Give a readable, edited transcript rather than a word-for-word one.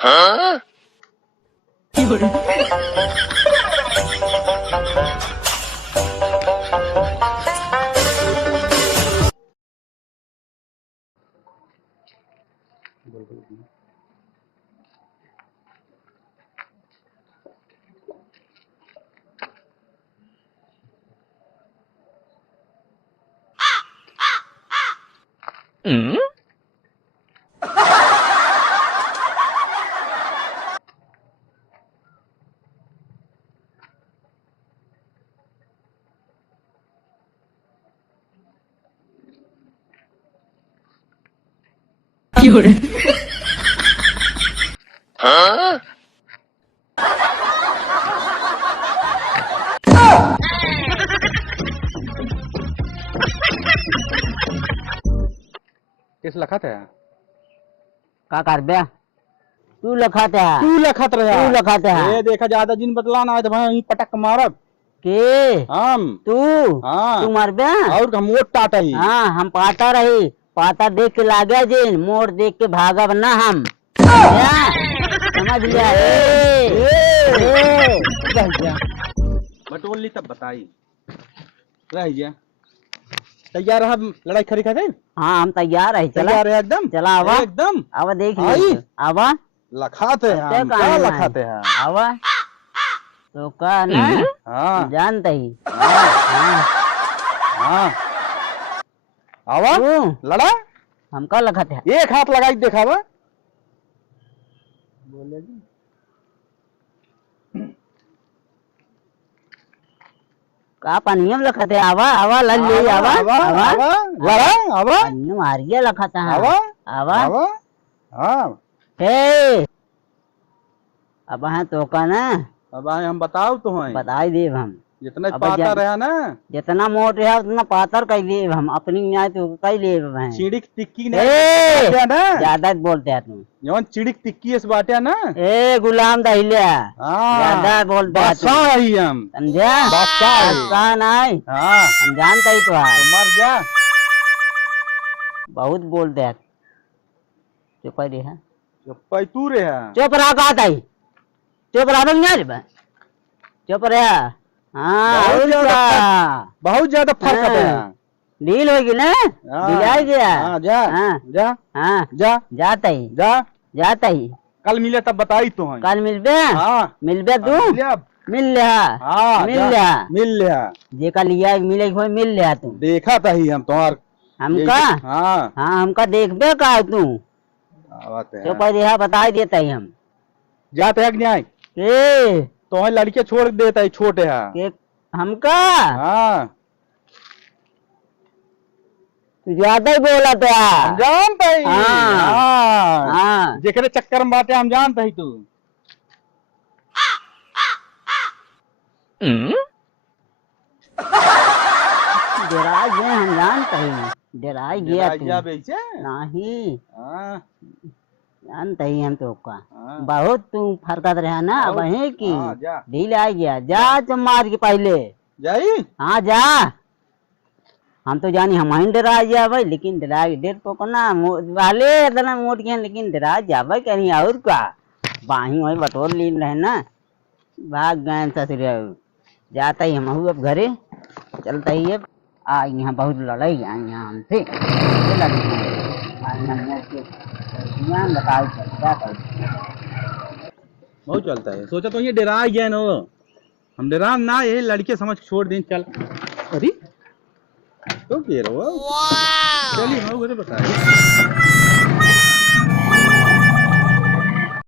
हाँ? हाँ? किस लखत है? का कर बे तू लखत है तू लखत रहा। तू लखत है ये देखा ज्यादा जिन बतलाना है तो भाई पटक मारब के हम। तू हाँ। तू मर बे और हम वोट टाटा ही। हाँ हम पाता रही पाता देख के लागे जिन मोड़ देख के भागब ना हम समझा? समझ लिया रह गया बटोली तब बताई रह गया। तैयार है लड़ाई खरी खाते? हाँ हम तैयार है चला तैयार है एकदम। चला आवा एकदम आवा देख आई। ले आवा लखाते हैं हम कहाँ क्या है? लखाते हैं? आवा तो का ना हाँ जानता ही हाँ हाँ आवा तू लड़ा हमका लखत है एक हाथ लगाई देखावा। बोले जी का पानियम लखत है आवा आवा लल ले आवा आवा आवा आवा लड़ा आवा पानियम हारिया लखत है आवा आवा आवा हाँ। हे अब है तो का ना अब आए हम बताओ तो हैं बताई देव हम जितना अब पाता जा- रहा ना जितना मोट है उतना पातर कर ले हम अपनी न्याय तो कई ले हैं चिड़िक टिक्की ए! ने ना ज्यादा बोलते हैं तुम जौन चिड़िक टिक्की इस बाटे ना। ए गुलाम दहिलिया हाँ ज्यादा बोलते हैं तुम बादशाह ही हम। समझा बादशाह है। बादशाह नहीं हाँ हम जानते ही तो है तो मर जा। बहुत बोलते हैं चुप रही है चुप तू रे है। चुप रहा कहा था चुप रहा नहीं चुप रहा हाँ बहुत और ज्यादा क्या? बहुत ज्यादा फर्क है। हाँ। डील होगी ना हाँ, दिलाई गया हाँ जा हाँ जा हाँ जा जाता ही जा जाता ही कल मिले तब बताई तो हैं। कल मिलबे हाँ मिलबे तू मिले अब। मिल लिया हाँ मिल जा, लिया मिल लिया जे का लिया मिले हो मिल लिया तू देखा था ही हम तुम्हार हमका हाँ हाँ हमका देखबे का तू बात है। तो पर यह बता देता ही हम जाते है कि नहीं आए के तो है लड़के छोड़ देता है छोटे है। के हमका हाँ तू ज्यादा ही बोला था हम जानता ही। हाँ। हाँ हाँ जेकरे चक्कर में बाटे हम जानता ही तू। डराई गए हम जानते ही डराई गया तू जा बेचे। नहीं हाँ जानते ही हम तो का हाँ बहुत तू फरकत रहा ना बहुत। वही की हाँ, जा। ढील आ गया जा तुम मार के पहले जाई हाँ जा हम तो जानी हम ही डरा जा भाई लेकिन डरा डेर तो ना वाले इतना मोट गए लेकिन डरा जा भाई कहीं और का बाही वही बटोर ली रहे ना भाग गए ससुर जाता ही हम अब घरे चलता ही अब आ यहाँ बहुत लड़ाई आई यहाँ हमसे ये लड़ी हैं। बताओ क्या करूं बहुत चलता है। सोचा तो ये डरा गया ना वो। हम डरा ना ये लड़के समझ के छोड़ दें चल। अरे तो कह रहा हो चलिए मैं बताया।